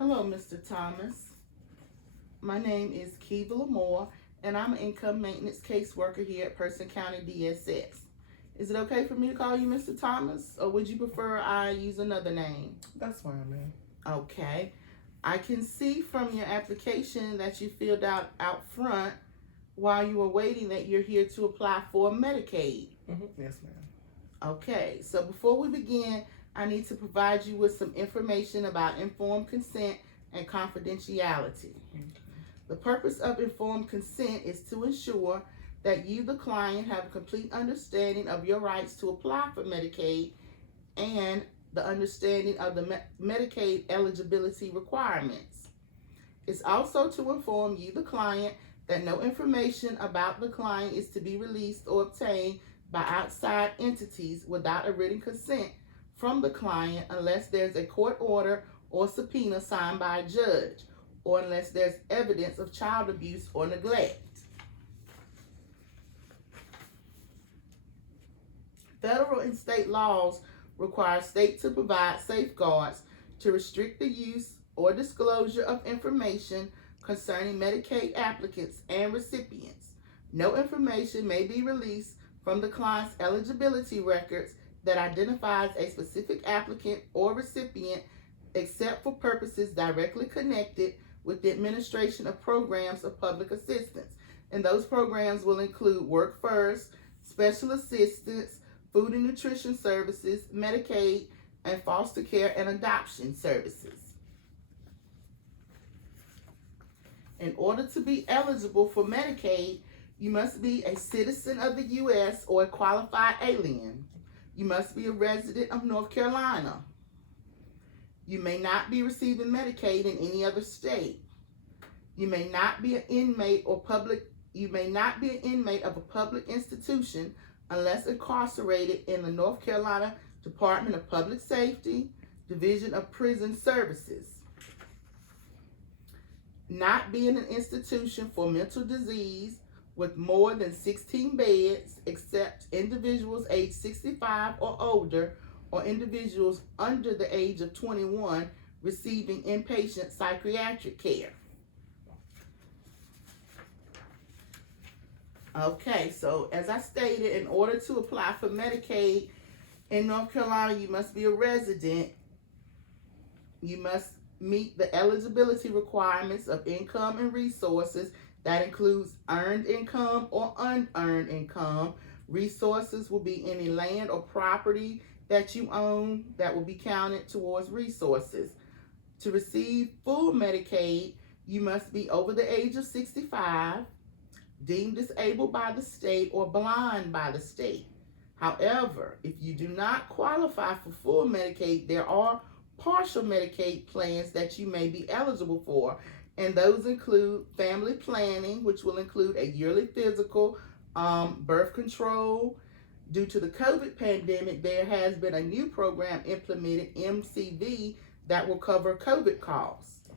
Hello, Mr. Thomas. My name is Kiva Lamore, and I'm an income maintenance caseworker here at Person County DSS. Is it okay for me to call you Mr. Thomas, or would you prefer I use another name? That's fine, man. Okay. I can see from your application that you filled out front while you were waiting that you're here to apply for Medicaid. Yes, ma'am. Okay, so before we begin, I need to provide you with some information about informed consent and confidentiality. The purpose of informed consent is to ensure that you, the client, have a complete understanding of your rights to apply for Medicaid and the understanding of the Medicaid eligibility requirements. It's also to inform you, the client, that no information about the client is to be released or obtained by outside entities without a written consent from the client unless there's a court order or subpoena signed by a judge, or unless there's evidence of child abuse or neglect. Federal and state laws require states to provide safeguards to restrict the use or disclosure of information concerning Medicaid applicants and recipients. No information may be released from the client's eligibility records that identifies a specific applicant or recipient except for purposes directly connected with the administration of programs of public assistance. And those programs will include Work First, Special Assistance, Food and Nutrition Services, Medicaid, and foster care and adoption services. In order to be eligible for Medicaid, you must be a citizen of the U.S. or a qualified alien. You must be a resident of North Carolina. You may not be receiving Medicaid in any other state. You may not be an inmate of a public institution unless incarcerated in the North Carolina Department of Public Safety, Division of Prison Services. Not be in an institution for mental disease with more than 16 beds, except individuals age 65 or older, or individuals under the age of 21 receiving inpatient psychiatric care. Okay, so as I stated, in order to apply for Medicaid in North Carolina, you must be a resident. You must meet the eligibility requirements of income and resources. That includes earned income or unearned income. Resources will be any land or property that you own that will be counted towards resources. To receive full Medicaid, you must be over the age of 65, deemed disabled by the state, or blind by the state. However, if you do not qualify for full Medicaid, there are partial Medicaid plans that you may be eligible for, and those include family planning, which will include a yearly physical, birth control. Due to the COVID pandemic, there has been a new program implemented, MCV, that will cover COVID costs.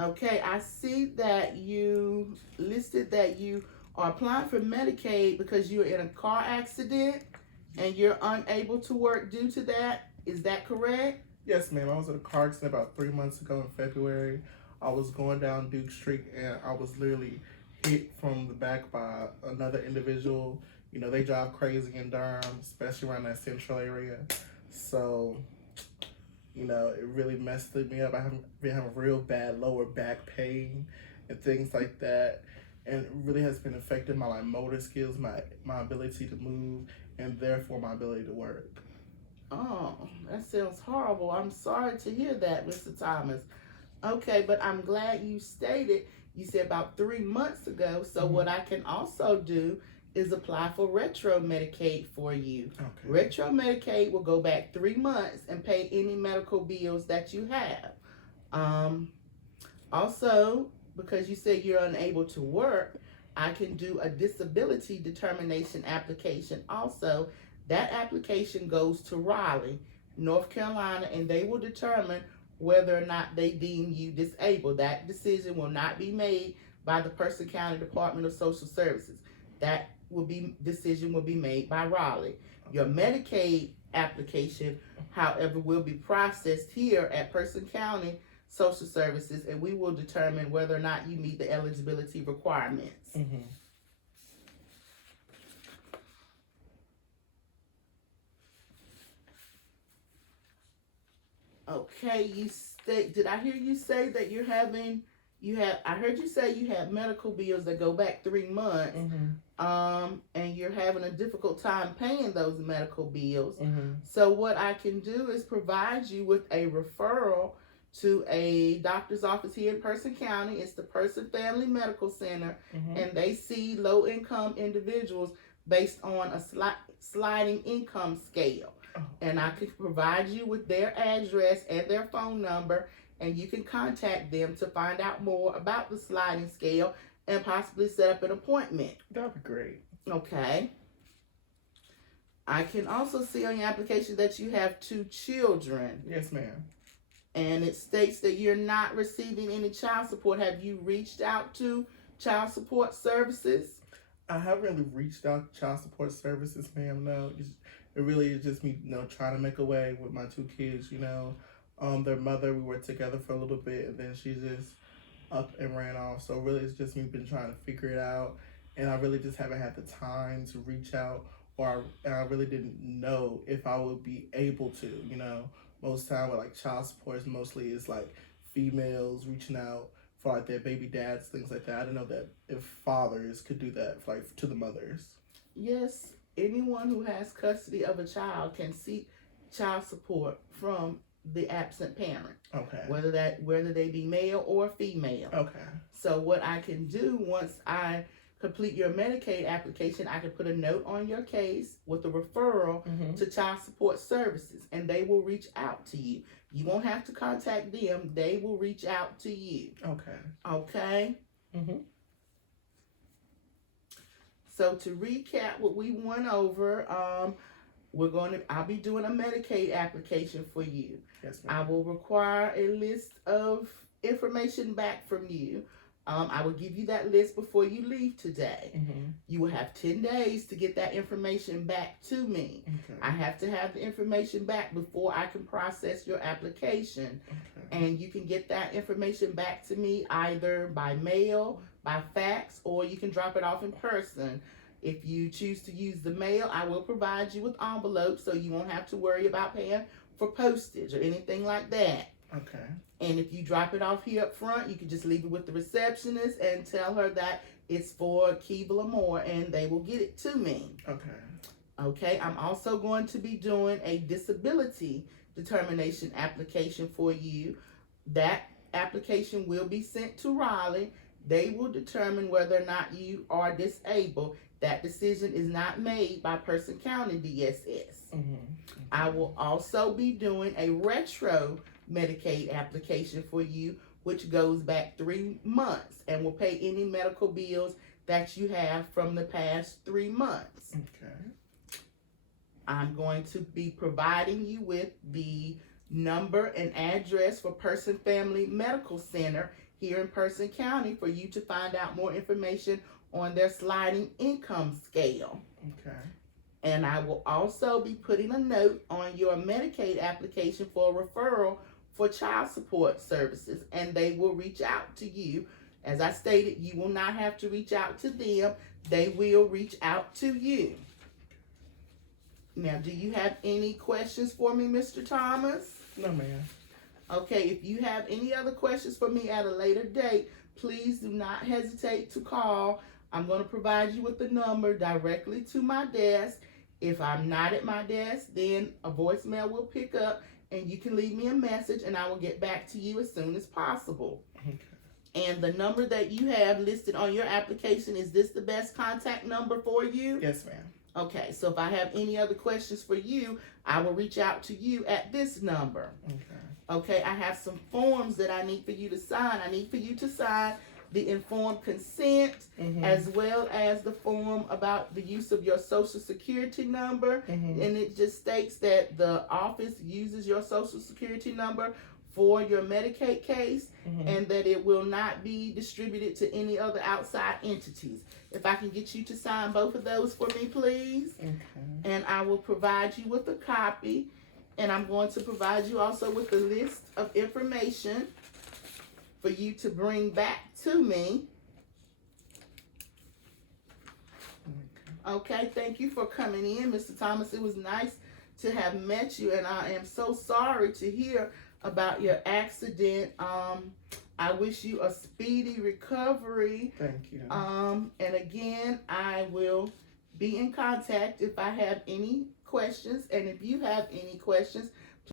Okay, I see that you listed that you are applying for Medicaid because you're in a car accident and you're unable to work due to that. Is that correct? Yes, ma'am. I was in a car accident about 3 months ago in February. I was going down Duke Street and I was literally hit from the back by another individual. You know, they drive crazy in Durham, especially around that central area. So, you know, it really messed me up. I have been having real bad lower back pain and things like that. And it really has been affecting my motor skills, my ability to move, and therefore my ability to work. Oh, that sounds horrible. I'm sorry to hear that, Mr. Thomas. Okay, but I'm glad you said about 3 months ago. So what I can also do is apply for retro Medicaid for you. Okay. Retro Medicaid will go back 3 months and pay any medical bills that you have. Also, because you said you're unable to work, I can do a disability determination application also. That application goes to Raleigh, North Carolina, and they will determine whether or not they deem you disabled. That decision will not be made by the Person County Department of Social Services. That decision will be made by Raleigh. Your Medicaid application however, will be processed here at Person County Social Services, and we will determine whether or not you meet the eligibility requirements. Mm-hmm. Okay, did I hear you say that I heard you say you have medical bills that go back 3 months, Mm-hmm. and you're having a difficult time paying those medical bills. Mm-hmm. So what I can do is provide you with a referral to a doctor's office here in Person County. It's the Person Family Medical Center, Mm-hmm. and they see low income individuals based on a sliding income scale. Oh. And I can provide you with their address and their phone number, and you can contact them to find out more about the sliding scale and possibly set up an appointment. That'd be great. Okay. I can also see on your application that you have 2 children, Yes, ma'am. and it states that you're not receiving any child support. Have you reached out to child support services? I haven't really reached out to child support services, ma'am. No, it really is just me, trying to make a way with my 2 kids. Their mother, we were together for a little bit, and then she just up and ran off. So really, it's just me been trying to figure it out, and I really just haven't had the time to reach out, or I really didn't know if I would be able to. Most time with like child support, mostly is like females reaching out for like their baby dads, things like that. I didn't know that if fathers could do that for, like, to the mothers. Yes, anyone who has custody of a child can seek child support from the absent parent, Okay. whether they be male or female. Okay. So what I can do once I complete your Medicaid application, I can put a note on your case with a referral Mm-hmm. to child support services, and they will reach out to you. You won't have to contact them. They will reach out to you. Okay. Okay? Mm-hmm. So to recap what we went over, I'll be doing a Medicaid application for you. Yes, I ma'am. will require a list of information back from you. I will give you that list before you leave today. Mm-hmm. You will have 10 days to get that information back to me. Okay. I have to have the information back before I can process your application. Okay. And you can get that information back to me either by mail, by fax, or you can drop it off in person. If you choose to use the mail, I will provide you with envelopes so you won't have to worry about paying for postage or anything like that. Okay. And if you drop it off here up front, you can just leave it with the receptionist and tell her that it's for Kiva Lamore, and they will get it to me. Okay. Okay, I'm also going to be doing a disability determination application for you. That application will be sent to Raleigh. They will determine whether or not you are disabled. That decision is not made by Person County DSS. Mm-hmm. I will also be doing a retro Medicaid application for you, which goes back 3 months and will pay any medical bills that you have from the past 3 months. Okay. I'm going to be providing you with the number and address for Person Family Medical Center here in Person County for you to find out more information on their sliding income scale. Okay. And I will also be putting a note on your Medicaid application for a referral for child support services, and they will reach out to you. As I stated, you will not have to reach out to them. They will reach out to you. Now, do you have any questions for me, Mr. Thomas? No, ma'am. Okay, if you have any other questions for me at a later date, please do not hesitate to call. I'm going to provide you with the number directly to my desk. If I'm not at my desk, then a voicemail will pick up and you can leave me a message and I will get back to you as soon as possible. Okay. And the number that you have listed on your application, is this the best contact number for you? Yes, ma'am. Okay, so if I have any other questions for you, I will reach out to you at this number. Okay. Okay, I have some forms that I need for you to sign. I need for you to sign the informed consent, Mm-hmm. as well as the form about the use of your social security number. Mm-hmm. And it just states that the office uses your social security number for your Medicaid case, Mm-hmm. and that it will not be distributed to any other outside entities. If I can get you to sign both of those for me, please. Okay. And I will provide you with a copy. And I'm going to provide you also with a list of information for you to bring back to me. Okay, thank you for coming in, Mr. Thomas. It was nice to have met you, and I am so sorry to hear about your accident. I wish you a speedy recovery. Thank you. And again, I will be in contact if I have any questions, and if you have any questions,